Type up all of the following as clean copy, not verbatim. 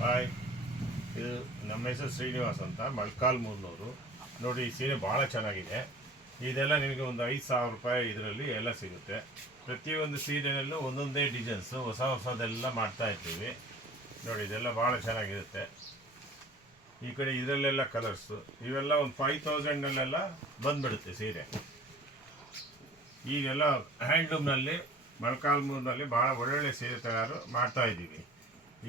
Hi, ಇದು ನಮ್ಮ ಹೆಸರು ಶ್ರೀನಿವಾಸ್ ಅಂತ, ಮೊಳಕಾಲ್ಮೂರಿನವರು. ನೋಡಿ, ಈ ಸೀರೆ ಭಾಳ ಚೆನ್ನಾಗಿದೆ. ಇದೆಲ್ಲ ನಿಮಗೆ ಒಂದು 5,000 ರೂಪಾಯಿ ಇದರಲ್ಲಿ ಎಲ್ಲ ಸಿಗುತ್ತೆ. ಪ್ರತಿಯೊಂದು ಸೀರೆಯಲ್ಲೂ ಒಂದೊಂದೇ ಡಿಸೈನ್ಸು ಹೊಸ ಹೊಸದೆಲ್ಲ ಮಾಡ್ತಾ ಇರ್ತೀವಿ. ನೋಡಿ, ಇದೆಲ್ಲ ಭಾಳ ಚೆನ್ನಾಗಿರುತ್ತೆ. ಈ ಕಡೆ ಇದರಲ್ಲೆಲ್ಲ ಕಲರ್ಸು ಇವೆಲ್ಲ ಒಂದು 5,000ನಲ್ಲೆಲ್ಲ ಬಂದುಬಿಡುತ್ತೆ ಸೀರೆ. ಈಗೆಲ್ಲ ಹ್ಯಾಂಡ್ಲೂಮ್ನಲ್ಲಿ ಮೊಳಕಾಲ್ಮೂರಿನಲ್ಲಿ ಭಾಳ ಒಳ್ಳೊಳ್ಳೆ ಸೀರೆ ತಯಾರು ಮಾಡ್ತಾ ಇದ್ದೀವಿ.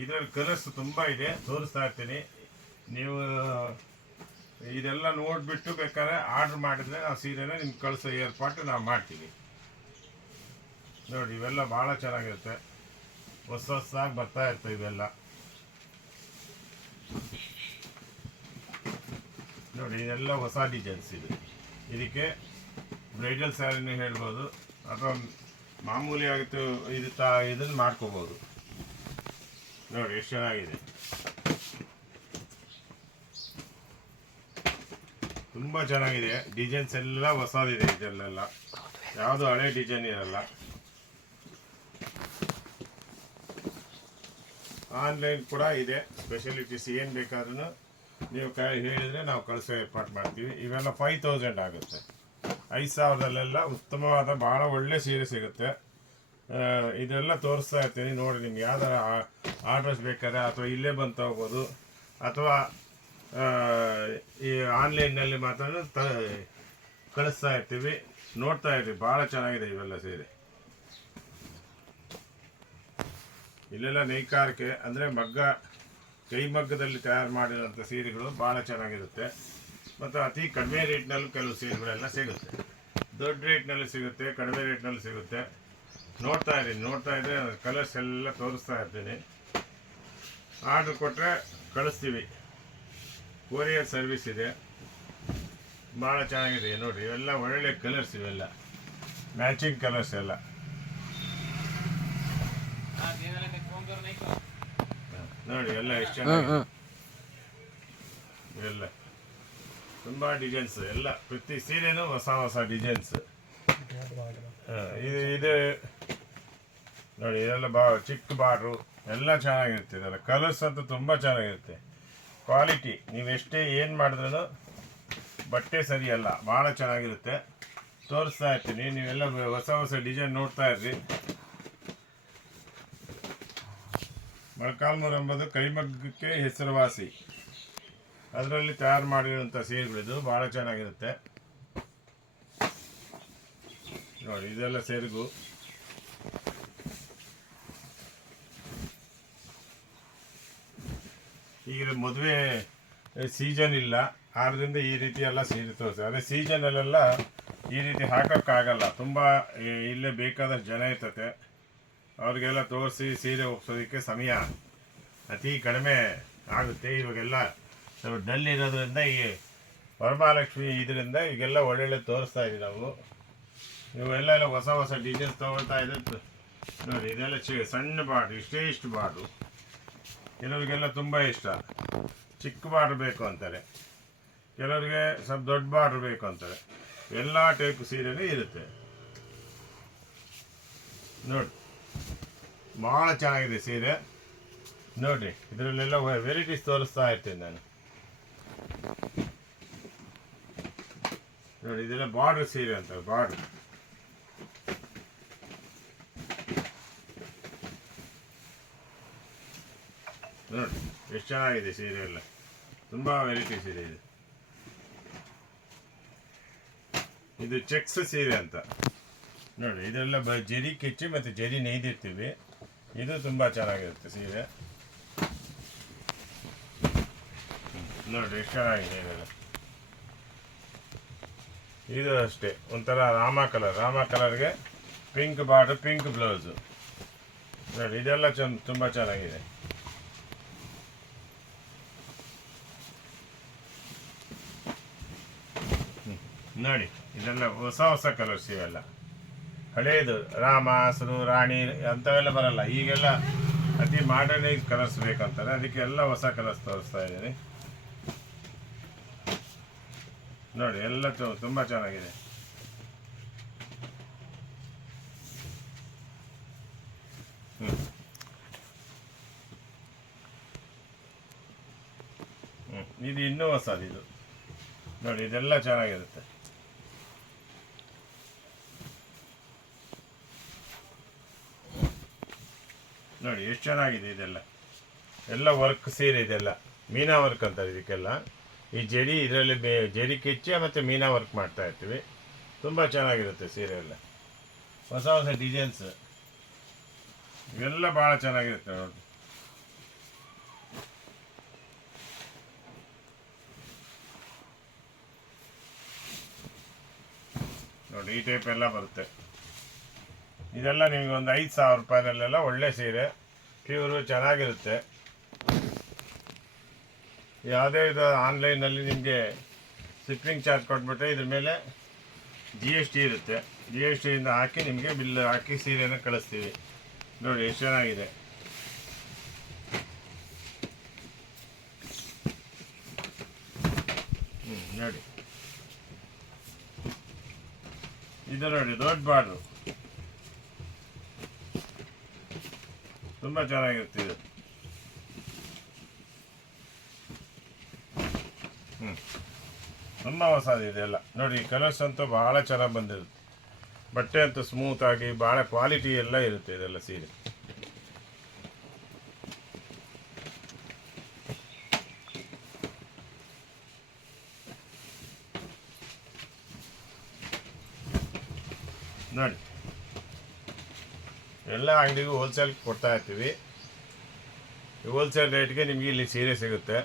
ಇದರಲ್ಲಿ ಕಲರ್ಸ್ ತುಂಬ ಇದೆ, ತೋರಿಸ್ತಾ ಇರ್ತೀನಿ. ನೀವು ಇದೆಲ್ಲ ನೋಡಿಬಿಟ್ಟು ಬೇಕಾದ್ರೆ ಆರ್ಡ್ರ್ ಮಾಡಿದರೆ ನಾವು ಸೀರೆನ ನಿಮ್ಗೆ ಕಳಿಸೋ ಏರ್ಪಾಟು ನಾವು ಮಾಡ್ತೀವಿ. ನೋಡಿ, ಇವೆಲ್ಲ ಭಾಳ ಚೆನ್ನಾಗಿರುತ್ತೆ, ಹೊಸದಾಗಿ ಬರ್ತಾ ಇರ್ತವೆ ಇವೆಲ್ಲ. ನೋಡಿ, ಇದೆಲ್ಲ ಹೊಸ ಡಿಸೈನ್ಸ್ ಇದು. ಇದಕ್ಕೆ ಬ್ರೈಡಲ್ ಸ್ಯಾರಿನೂ ಹೇಳ್ಬೋದು, ಅಥವಾ ಮಾಮೂಲಿ ಆಗುತ್ತೆ ಇದನ್ನು ಮಾಡ್ಕೋಬೋದು. ನೋಡಿ, ಎಷ್ಟು ಚೆನ್ನಾಗಿದೆ, ತುಂಬ ಚೆನ್ನಾಗಿದೆ. ಡಿಸೈನ್ಸ್ ಎಲ್ಲ ಹೊಸದಿದೆ, ಇದರಲ್ಲೆಲ್ಲ ಯಾವುದು ಹಳೆ ಡಿಸೈನ್ ಇರಲ್ಲ. ಆನ್ಲೈನ್ ಕೂಡ ಇದೆ ಸ್ಪೆಷಲಿಟೀಸ್. ಏನು ಬೇಕಾದ್ರೂ ನೀವು ಹೇಳಿದರೆ ನಾವು ಕಳಿಸೋ ಏರ್ಪಾಟ್ ಮಾಡ್ತೀವಿ. ಇವೆಲ್ಲ 5,000 ಆಗುತ್ತೆ. 5,000ದಲ್ಲೆಲ್ಲ ಉತ್ತಮವಾದ ಭಾಳ ಒಳ್ಳೆ ಸೀರೆ ಸಿಗುತ್ತೆ. ಇದೆಲ್ಲ ತೋರಿಸ್ತಾ ಇರ್ತೀನಿ ನೋಡಿ. ನಿಮ್ಗೆ ಯಾವ್ದಾರ ಆರ್ಡರ್ಸ್ ಬೇಕಾದ್ರೆ ಅಥವಾ ಇಲ್ಲೇ ಬಂದು ತಗೋಬೋದು, ಅಥವಾ ಈ ಆನ್ಲೈನ್ನಲ್ಲಿ ಮಾತ್ರ ಕಳಿಸ್ತಾ ಇರ್ತೀವಿ. ನೋಡ್ತಾ ಇರ್ತೀವಿ, ಭಾಳ ಚೆನ್ನಾಗಿದೆ ಇವೆಲ್ಲ ಸೀರೆ. ಇಲ್ಲೆಲ್ಲ ನೇಕಾರಿಕೆ ಅಂದರೆ ಕೈಮಗ್ಗದಲ್ಲಿ ತಯಾರು ಮಾಡಿರೋಂಥ ಸೀರೆಗಳು ಭಾಳ ಚೆನ್ನಾಗಿರುತ್ತೆ. ಮತ್ತು ಅತಿ ಕಡಿಮೆ ರೇಟ್ನಲ್ಲೂ ಕೆಲವು ಸೀರೆಗಳೆಲ್ಲ ಸಿಗುತ್ತೆ. ದೊಡ್ಡ ರೇಟ್ನಲ್ಲಿ ಸಿಗುತ್ತೆ, ಕಡಿಮೆ ರೇಟ್ನಲ್ಲಿ ಸಿಗುತ್ತೆ. ನೋಡ್ತಾ ಇದ್ದರೆ ಕಲರ್ಸ್ ಎಲ್ಲ ತೋರಿಸ್ತಾ ಇರ್ತೀನಿ. ಆರ್ಡ್ರ್ ಕೊಟ್ಟರೆ ಕಳಿಸ್ತೀವಿ. ಕೊರಿಯರ್ ಸರ್ವಿಸ್ ಇದೆ, ಭಾಳ ಚೆನ್ನಾಗಿದೆ. ನೋಡಿ, ಇವೆಲ್ಲ ಒಳ್ಳೆ ಕಲರ್ಸ್, ಇವೆಲ್ಲ ಮ್ಯಾಚಿಂಗ್ ಕಲರ್ಸ್ ಎಲ್ಲ. ನೋಡಿ, ಎಲ್ಲ ಎಷ್ಟು ಚೆನ್ನಾಗಿದೆ. ಇವೆಲ್ಲ ತುಂಬ ಡಿಸೈನ್ಸ್, ಎಲ್ಲ ಪ್ರತಿ ಸೀರೆನೂ ಹೊಸ ಹೊಸ ಡಿಸೈನ್ಸ್. ಇದು ನೋಡಿ, ಇದೆಲ್ಲ ಚಿಕ್ಕ ಬಾರ್ಡ್ರು ಎಲ್ಲ ಚೆನ್ನಾಗಿರುತ್ತೆ. ಇದೆಲ್ಲ ಕಲರ್ಸ್ ಅಂತೂ ತುಂಬ ಚೆನ್ನಾಗಿರುತ್ತೆ. ಕ್ವಾಲಿಟಿ ನೀವು ಎಷ್ಟೇ ಏನು ಮಾಡಿದ್ರೂ ಬಟ್ಟೆ ಸರಿಯಲ್ಲ, ಭಾಳ ಚೆನ್ನಾಗಿರುತ್ತೆ. ತೋರಿಸ್ತಾ ಇರ್ತೀನಿ, ನೀವೆಲ್ಲ ಹೊಸ ಹೊಸ ಡಿಸೈನ್ ನೋಡ್ತಾ ಇರ್ರಿ. ಮೊಳಕಾಲ್ಮೂರು ಎಂಬುದು ಕೈಮಗ್ಗಕ್ಕೆ ಹೆಸರುವಾಸಿ. ಅದರಲ್ಲಿ ತಯಾರು ಮಾಡಿರುವಂಥ ಸೀರೆಗಳಿದು ಭಾಳ ಚೆನ್ನಾಗಿರುತ್ತೆ. ನೋಡಿ, ಇದೆಲ್ಲ ಸೆರಗು. ಈಗ ಮದುವೆ ಸೀಸನ್ ಇಲ್ಲ, ಆದ್ದರಿಂದ ಈ ರೀತಿ ಎಲ್ಲ ಸೀರೆ ತೋರಿಸಿ. ಅದೇ ಸೀಸನಲ್ಲೆಲ್ಲ ಈ ರೀತಿ ಹಾಕೋಕ್ಕಾಗಲ್ಲ, ತುಂಬ ಇಲ್ಲೇ ಬೇಕಾದಷ್ಟು ಜನ ಇರ್ತತೆ. ಅವ್ರಿಗೆಲ್ಲ ತೋರಿಸಿ ಸೀರೆ ಒಪ್ಸೋದಕ್ಕೆ ಸಮಯ ಅತಿ ಕಡಿಮೆ ಆಗುತ್ತೆ. ಇವಾಗೆಲ್ಲ ಸ್ವಲ್ಪ ಡಲ್ ಇರೋದ್ರಿಂದ ಈ ವರಮಹಾಲಕ್ಷ್ಮಿ ಇದರಿಂದ ಈಗೆಲ್ಲ ಒಳ್ಳೊಳ್ಳೆ ತೋರಿಸ್ತಾ ಇದ್ದೀವಿ ನಾವು. ಇವೆಲ್ಲ ಹೊಸ ಹೊಸ ಡಿಸೈನ್ಸ್ ತೊಗೊಳ್ತಾ ಇದೆ. ನೋಡಿ, ಇದೆಲ್ಲ ಸಣ್ಣ ಬಾರ್ಡ್ರು, ಇಷ್ಟು ಬಾರ್ಡ್ರು. ಕೆಲವರಿಗೆಲ್ಲ ತುಂಬ ಇಷ್ಟ. ಚಿಕ್ಕ ಬಾರ್ಡ್ರ್ ಬೇಕು ಅಂತಾರೆ, ಕೆಲವರಿಗೆ ಸ್ವಲ್ಪ ದೊಡ್ಡ ಬಾರ್ಡ್ರ್ ಬೇಕು ಅಂತಾರೆ. ಎಲ್ಲ ಟೈಪ್ ಸೀರೆನೇ ಇರುತ್ತೆ. ನೋಡಿ, ಭಾಳ ಚೆನ್ನಾಗಿದೆ ಸೀರೆ. ನೋಡಿರಿ, ಇದರಲ್ಲೆಲ್ಲ ವೆರೈಟೀಸ್ ತೋರಿಸ್ತಾ ಇರ್ತೀನಿ ನಾನು. ನೋಡಿ, ಇದೆಲ್ಲ ಬಾರ್ಡ್ರ್ ಸೀರೆ ಅಂತ, ಬಾರ್ಡ್ರ್. ನೋಡಿ, ಎಷ್ಟು ಚೆನ್ನಾಗಿದೆ ಸೀರೆ ಎಲ್ಲ. ತುಂಬ ವೆರೈಟೀಸ್ ಇದೆ. ಇದು ಚೆಕ್ಸ್ ಸೀರೆ ಅಂತ. ನೋಡಿ, ಇದೆಲ್ಲ ಜರಿ ಕೆಚ್ಚಿ ಮತ್ತು ಜರಿ ನೇಯ್ದಿರ್ತೀವಿ. ಇದು ತುಂಬ ಚೆನ್ನಾಗಿರುತ್ತೆ ಸೀರೆ. ನೋಡಿ, ಎಷ್ಟು ಚೆನ್ನಾಗಿದೆ ಇದೆಲ್ಲ. ಇದು ಅಷ್ಟೇ ಒಂಥರ ರಾಮ ಕಲರ್ಗೆ ಪಿಂಕ್ ಬಾರ್ಡರ್, ಪಿಂಕ್ ಬ್ಲೌಸು. ನೋಡಿ, ಇದೆಲ್ಲ ತುಂಬ ಚೆನ್ನಾಗಿದೆ. ನೋಡಿ, ಇದೆಲ್ಲ ಹೊಸ ಹೊಸ ಕಲರ್ಸ್. ಇವೆಲ್ಲ ಹಳೇದು ರಾಮ, ಹಸಿರು, ರಾಣಿ ಅಂಥವೆಲ್ಲ ಬರಲ್ಲ. ಈಗೆಲ್ಲ ಅತಿ ಮಾಡರ್ನೈಸ್ ಕಲರ್ಸ್ ಬೇಕಂತಾರೆ, ಅದಕ್ಕೆ ಎಲ್ಲ ಹೊಸ ಕಲರ್ಸ್ ತೋರಿಸ್ತಾ ಇದ್ದೀನಿ. ನೋಡಿ, ಎಲ್ಲ ತುಂಬ ಚೆನ್ನಾಗಿದೆ. ಇದು ಇನ್ನೂ ಹೊಸದು ಇದು ನೋಡಿ, ಇದೆಲ್ಲ ಚೆನ್ನಾಗಿರುತ್ತೆ. ನೋಡಿ ಎಷ್ಟು ಚೆನ್ನಾಗಿದೆ ಇದೆಲ್ಲ. ಎಲ್ಲ ವರ್ಕ್ ಸೀರೆ ಇದೆಲ್ಲ ಮೀನಾ ವರ್ಕ್ ಅಂತಾರೆ ಇದಕ್ಕೆಲ್ಲ. ಈ ಜಡಿ ಇದರಲ್ಲಿ ಜಡಿ ಕೆಚ್ಚೆ ಮತ್ತು ಮೀನಾ ವರ್ಕ್ ಮಾಡ್ತಾ ಇರ್ತೀವಿ. ತುಂಬ ಚೆನ್ನಾಗಿರುತ್ತೆ ಸೀರೆ ಎಲ್ಲ. ಹೊಸ ಹೊಸ ಡಿಸೈನ್ಸ್ ಇವೆಲ್ಲ ಭಾಳ ಚೆನ್ನಾಗಿರುತ್ತೆ ನೋಡಿ. ನೋಡಿ ಈ ಟೈಪ್ ಎಲ್ಲ ಬರುತ್ತೆ. ಇದೆಲ್ಲ ನಿಮಗೆ ಒಂದು 5,000 ರೂಪಾಯಿನಲ್ಲೆಲ್ಲ ಒಳ್ಳೆ ಸೀರೆ, ಪ್ಯೂರು ಚೆನ್ನಾಗಿರುತ್ತೆ. ಯಾವುದೇ ಇದು ಆನ್ಲೈನಲ್ಲಿ ನಿಮಗೆ ಶಿಪ್ಪಿಂಗ್ ಚಾರ್ಜ್ ಕೊಟ್ಬಿಟ್ರೆ ಇದ್ರ ಮೇಲೆ GST ಇರುತ್ತೆ. GSTಯಿಂದ ಹಾಕಿ ನಿಮಗೆ ಬಿಲ್ ಹಾಕಿ ಸೀರೆನ ಕಳಿಸ್ತೀವಿ. ನೋಡಿ ಎಷ್ಟು ಚೆನ್ನಾಗಿದೆ. ನೋಡಿ ಇದು ನೋಡಿ ದೊಡ್ಡ ಬಾರ್ಡ್ರು, ತುಂಬ ಚೆನ್ನಾಗಿರುತ್ತೆ ಇದು. ತುಂಬ ಹೊಸದು ಇದೆಲ್ಲ ನೋಡಿ. ಕಲರ್ಸ್ ಅಂತೂ ಭಾಳ ಚೆನ್ನಾಗಿ ಬಂದಿರುತ್ತೆ. ಬಟ್ಟೆ ಅಂತೂ ಸ್ಮೂತಾಗಿ ಭಾಳ ಕ್ವಾಲಿಟಿ ಎಲ್ಲ ಇರುತ್ತೆ ಇದೆಲ್ಲ ಸೀರೆ. ನೋಡಿ ಎಲ್ಲ ಅಂಗಡಿಗೂ ಹೋಲ್ಸೇಲ್ ಕೊಡ್ತಾ ಇರ್ತೀವಿ. ಹೋಲ್ಸೇಲ್ ರೇಟ್ಗೆ ನಿಮಗೆ ಇಲ್ಲಿ ಸೀರೆ ಸಿಗುತ್ತೆ.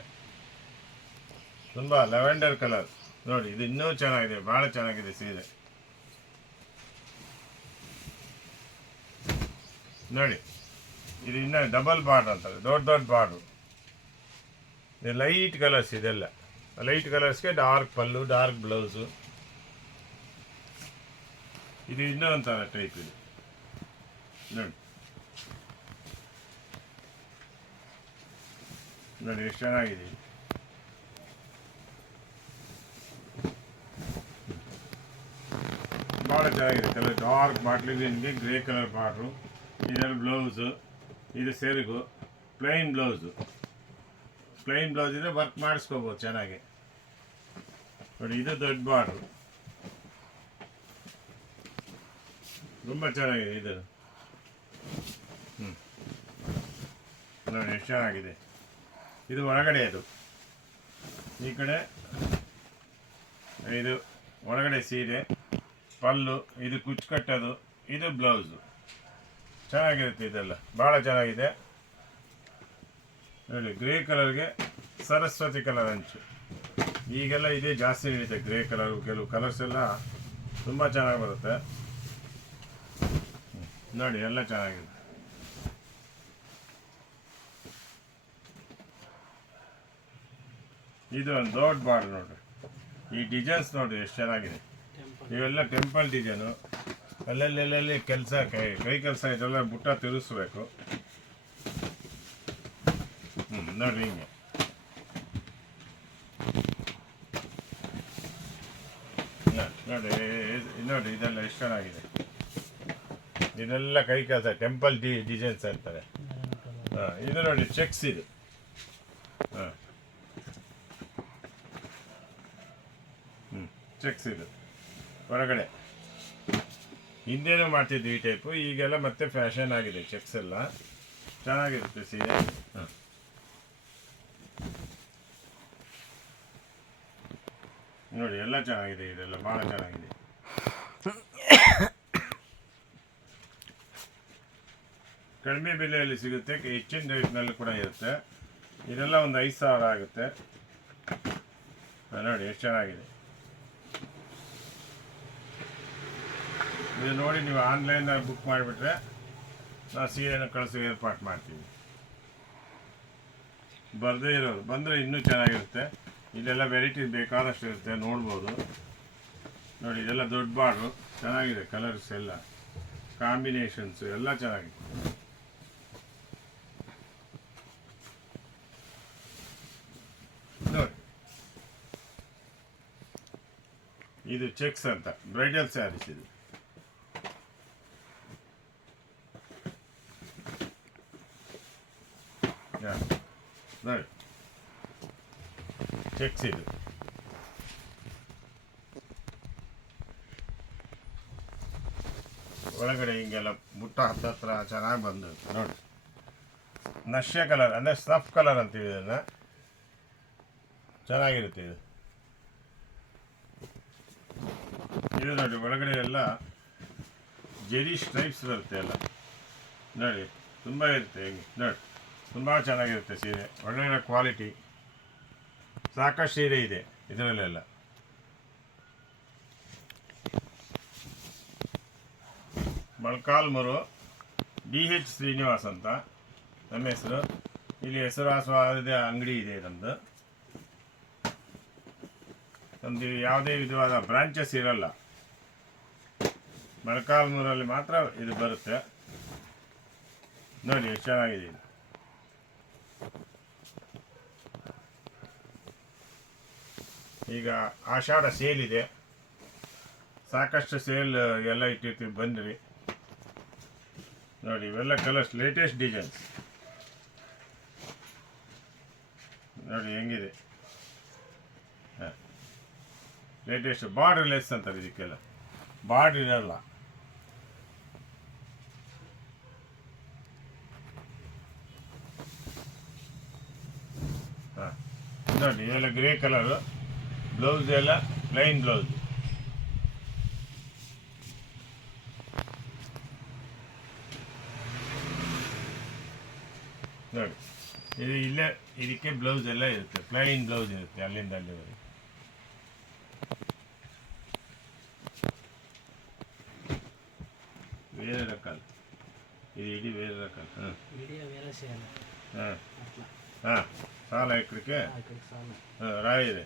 ತುಂಬ ಲ್ಯಾವೆಂಡರ್ ಕಲರ್ ನೋಡಿ, ಇದು ಇನ್ನೂ ಚೆನ್ನಾಗಿದೆ, ಭಾಳ ಚೆನ್ನಾಗಿದೆ ಸೀರೆ. ನೋಡಿ ಇದು ಇನ್ನೂ ಡಬಲ್ ಬಾರ್ಡ್ರ್ ಅಂತಾರೆ, ದೊಡ್ಡ ದೊಡ್ಡ ಬಾರ್ಡ್ರು. ಇದು ಲೈಟ್ ಕಲರ್ಸ್ ಇದೆಲ್ಲ. ಲೈಟ್ ಕಲರ್ಸ್ಗೆ ಡಾರ್ಕ್ ಪಲ್ಲು, ಡಾರ್ಕ್ ಬ್ಲೌಸು. ಇದು ಇನ್ನೂ ಒಂಥರ ಟೈಪ್ ಇದು ನೋಡಿ. ನೋಡಿ ಎಷ್ಟು ಚೆನ್ನಾಗಿದೆ. ಭಾಳ ಚೆನ್ನಾಗಿದೆ ಕಲರ್. ಡಾರ್ಕ್ ಬಾಟ್ಲಿ ಗ್ರೀನ್ಗೆ ಗ್ರೇ ಕಲರ್ ಬಾರ್ಡ್ರು. ಇದರಲ್ಲಿ ಬ್ಲೌಸು, ಇದು ಸೆರಗು, ಪ್ಲೈನ್ ಬ್ಲೌಸು. ಪ್ಲೈನ್ ಬ್ಲೌಸ್ ಇದ್ರೆ ವರ್ಕ್ ಮಾಡಿಸ್ಕೋಬೋದು ಚೆನ್ನಾಗಿ. ನೋಡಿ ಇದು ದೊಡ್ಡ ಬಾರ್ಡ್ರು, ತುಂಬ ಚೆನ್ನಾಗಿದೆ ಇದು. ನೋಡಿ ಎಷ್ಟು ಚೆನ್ನಾಗಿದೆ. ಇದು ಒಳಗಡೆ, ಅದು ಈ ಕಡೆ ಇದು ಒಳಗಡೆ ಸೀರೆ, ಪಲ್ಲು, ಇದು ಕುಚ್ಚು ಕಟ್ಟೋದು, ಇದು ಬ್ಲೌಸು. ಚೆನ್ನಾಗಿರುತ್ತೆ ಇದೆಲ್ಲ, ಭಾಳ ಚೆನ್ನಾಗಿದೆ. ನೋಡಿ ಗ್ರೇ ಕಲರ್ಗೆ ಸರಸ್ವತಿ ಕಲರ್ ಅಂಚು. ಈಗೆಲ್ಲ ಇದೇ ಜಾಸ್ತಿ ನಡೀತೆ ಗ್ರೇ ಕಲರು. ಕೆಲವು ಕಲರ್ಸ್ ಎಲ್ಲ ತುಂಬ ಚೆನ್ನಾಗಿ ಬರುತ್ತೆ. ನೋಡಿ ಎಲ್ಲ ಚೆನ್ನಾಗಿದೆ. ಇದು ಒಂದು ದೊಡ್ಡ ಬಾರ್ಡರ್ ನೋಡ್ರಿ. ಈ ಡಿಸೈನ್ಸ್ ನೋಡಿ ಎಷ್ಟು ಚೆನ್ನಾಗಿದೆ. ಇವೆಲ್ಲ ಟೆಂಪಲ್ ಡಿಸೈನು. ಅಲ್ಲಲ್ಲಿ ಕೆಲಸ, ಕೈ ಕೆಲಸ ಇದೆಲ್ಲ ಬುಟ್ಟ ತಿರುಗಿಸ್ಬೇಕು. ನೋಡ್ರಿ ಹಿಂಗೆ. ನೋಡಿ ನೋಡಿ ಇದೆಲ್ಲ ಎಷ್ಟು ಚೆನ್ನಾಗಿದೆ. ಇದೆಲ್ಲ ಕೈ ಕೆಲಸ, ಟೆಂಪಲ್ ಡಿಸೈನ್ಸ್ ಅಂತಾರೆ. ಇದು ನೋಡಿ ಚೆಕ್ಸ್ ಇದು. ಚೆಕ್ಸ್ ಇದು ಹೊರಗಡೆ. ಹಿಂದೆನೂ ಮಾಡ್ತಿದ್ವಿ ಈ ಟೈಪು, ಈಗೆಲ್ಲ ಮತ್ತೆ ಫ್ಯಾಷನ್ ಆಗಿದೆ ಚೆಕ್ಸ್ ಎಲ್ಲ. ಚೆನ್ನಾಗಿರುತ್ತೆ ಸೀರೆ. ನೋಡಿ ಎಲ್ಲ ಚೆನ್ನಾಗಿದೆ, ಇದೆಲ್ಲ ಭಾಳ ಚೆನ್ನಾಗಿದೆ. ಕಡಿಮೆ ಬೆಲೆಯಲ್ಲಿ ಸಿಗುತ್ತೆ, ಹೆಚ್ಚಿನ ರೇಟ್ನಲ್ಲಿ ಕೂಡ ಇರುತ್ತೆ. ಇದೆಲ್ಲ ಒಂದು 5,000 ಆಗುತ್ತೆ. ನೋಡಿ ಎಷ್ಟು ಚೆನ್ನಾಗಿದೆ. ಇದು ನೋಡಿ, ನೀವು ಆನ್ಲೈನಲ್ಲಿ ಬುಕ್ ಮಾಡಿಬಿಟ್ರೆ ನಾವು ಸೀರೆನ ಕಳಿಸೋ ಏರ್ಪಾಟ್ ಮಾಡ್ತೀವಿ. ಬರದೇ ಇರೋರು ಬಂದರೆ ಇನ್ನೂ ಚೆನ್ನಾಗಿರುತ್ತೆ. ಇದೆಲ್ಲ ವೆರೈಟೀಸ್ ಬೇಕಾದಷ್ಟು ಇರುತ್ತೆ, ನೋಡ್ಬೋದು. ನೋಡಿ ಇದೆಲ್ಲ ದೊಡ್ಡ ಬಾರ್ಡ್ರು, ಚೆನ್ನಾಗಿದೆ. ಕಲರ್ಸ್ ಎಲ್ಲ ಕಾಂಬಿನೇಷನ್ಸು ಎಲ್ಲ ಚೆನ್ನಾಗಿದೆ. ನೋಡಿ ಇದು ಚೆಕ್ಸ್ ಅಂತ ಬ್ರೈಡಲ್ ಸ್ಯಾರೀಸ್ ಇದು. ನೋಡಿ ಚೆಕ್ಸ್ ಇದು. ಒಳಗಡೆ ಹಿಂಗೆಲ್ಲ ಬುಟ್ಟ ಹತ್ತತ್ರ ಚೆನ್ನಾಗಿ ಬಂದು ನೋಡಿ. ನಶ್ಯ ಕಲರ್ ಅಂದರೆ ಸ್ನಫ್ ಕಲರ್ ಅಂತೀವಿ ಇದನ್ನು. ಚೆನ್ನಾಗಿರುತ್ತೆ ಇದು. ಇದು ನೋಡಿ ಒಳಗಡೆ ಎಲ್ಲ ಜೆರಿ ಸ್ಟ್ರೈಪ್ಸ್ ಬರುತ್ತೆ ಎಲ್ಲ ನೋಡಿ. ತುಂಬ ಇರುತ್ತೆ ಹಿಂಗೆ ನೋಡಿ. ತುಂಬ ಚೆನ್ನಾಗಿರುತ್ತೆ ಸೀರೆ, ಒಳ್ಳೆಯ ಕ್ವಾಲಿಟಿ. ಸಾಕಷ್ಟು ಸೀರೆ ಇದೆ ಇದರಲ್ಲೆಲ್ಲ. ಮೊಳಕಾಲ್ಮೂರು DH ಶ್ರೀನಿವಾಸ್ ಅಂತ ನಮ್ಮ ಹೆಸರು. ಇಲ್ಲಿ ಹೆಸರುವಾಸವಾದ ಅಂಗಡಿ ಇದೆ ನಮ್ಮದು. ನಮ್ಮದು ಯಾವುದೇ ವಿಧವಾದ ಬ್ರಾಂಚಸ್ ಇರಲ್ಲ, ಮೊಳಕಾಲ್ಮೂರಲ್ಲಿ ಮಾತ್ರ ಇದು ಬರುತ್ತೆ ನೋಡಿ. ಎಷ್ಟು ಚೆನ್ನಾಗಿದೆ ಇದು. ಈಗ ಆಷಾಢ ಸೇಲ್ ಇದೆ, ಸಾಕಷ್ಟು ಸೇಲ್ ಎಲ್ಲ ಇಟ್ಟಿರ್ತೀವಿ, ಬಂದ್ರಿ ನೋಡಿ. ಇವೆಲ್ಲ ಕಲರ್ಸ್, ಲೇಟೆಸ್ಟ್ ಡಿಸೈನ್ಸ್ ನೋಡಿ ಹೆಂಗಿದೆ. ಹಾಂ, ಲೇಟೆಸ್ಟ್ ಬಾರ್ಡರ್ ಲೆಸ್ ಅಂತಾರೆ ಇದಕ್ಕೆಲ್ಲ, ಬಾರ್ಡರ್ ಇರಲ್ಲ. ಹಾಂ ನೋಡಿ, ಇವೆಲ್ಲ ಗ್ರೇ ಕಲರು. ಬ್ಲೌಸ್ ಎಲ್ಲ ಪ್ಲೈನ್ ಬ್ಲೌಸ್. ನೋಡಿ ಇದು ಇಲ್ಲೇ ಇದಕ್ಕೆ ಬ್ಲೌಸ್ ಎಲ್ಲ ಇರುತ್ತೆ, ಪ್ಲೈನ್ ಬ್ಲೌಸ್ ಇರುತ್ತೆ ಅಲ್ಲಿಂದ ಅಲ್ಲಿವರೆಗೆ. ಬೇರೆ ರಕಲ್ ಇದು, ಇಡೀ ಬೇರೆ ರಕಲ್. ಹಾಂ ಹಾಂ ಹಾಂ, ಸಾಲ ಎಕ್ಕಡಿಕೆ. ಹಾಂ, ರಾಯಿ ಇದೆ.